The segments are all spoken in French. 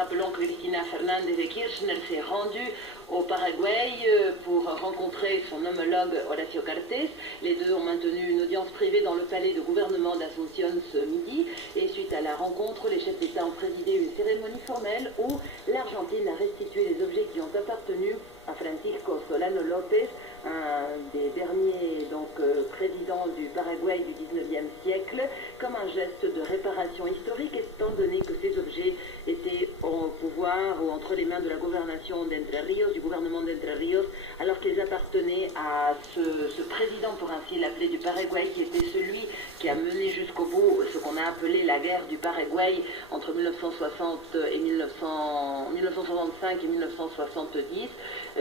Rappelons que Cristina Fernández de Kirchner s'est rendue au Paraguay pour rencontrer son homologue Horacio Cartes. Les deux ont maintenu une audience privée dans le palais de gouvernement d'Asunción ce midi. Et suite à la rencontre, les chefs d'État ont présidé une cérémonie formelle où l'Argentine a restitué les objets qui ont appartenu à Francisco Solano López, un des derniers présidents du Paraguay du 19e siècle, comme un geste de réparation historique, étant donné que ces objets étaient au pouvoir ou entre les mains de la gouvernation d'Entre Ríos, du gouvernement d'Entre Ríos, alors qu'ils appartenaient à ce président, pour ainsi l'appeler, du Paraguay, qui était celui qui a mené jusqu'au bout ce qu'on a appelé la guerre du Paraguay entre 1965 et 1970,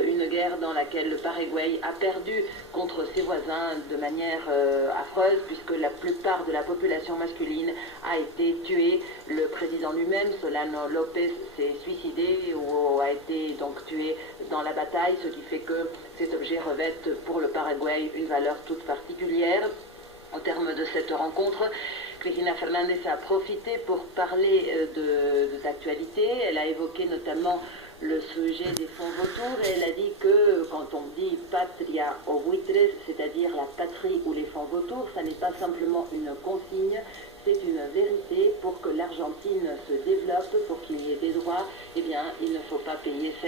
une guerre dans laquelle le Paraguay a perdu contre ses voisins de manière affreuse, puisque la plupart de la population masculine a été tuée. Le président lui-même, Solano López, s'est suicidé ou a été donc tué dans la bataille, ce qui fait que ces objets revêtent pour le Paraguay une valeur toute particulière. Au terme de cette rencontre, Cristina Fernández a profité pour parler d'actualité. Elle a évoqué notamment le sujet des fonds vautours et elle a dit que quand on dit patria o buitres, c'est-à-dire la patrie ou les fonds vautours, ça n'est pas simplement une consigne, c'est une vérité. Pour que l'Argentine se développe, pour qu'il y ait des droits, eh bien, il ne faut pas payer cette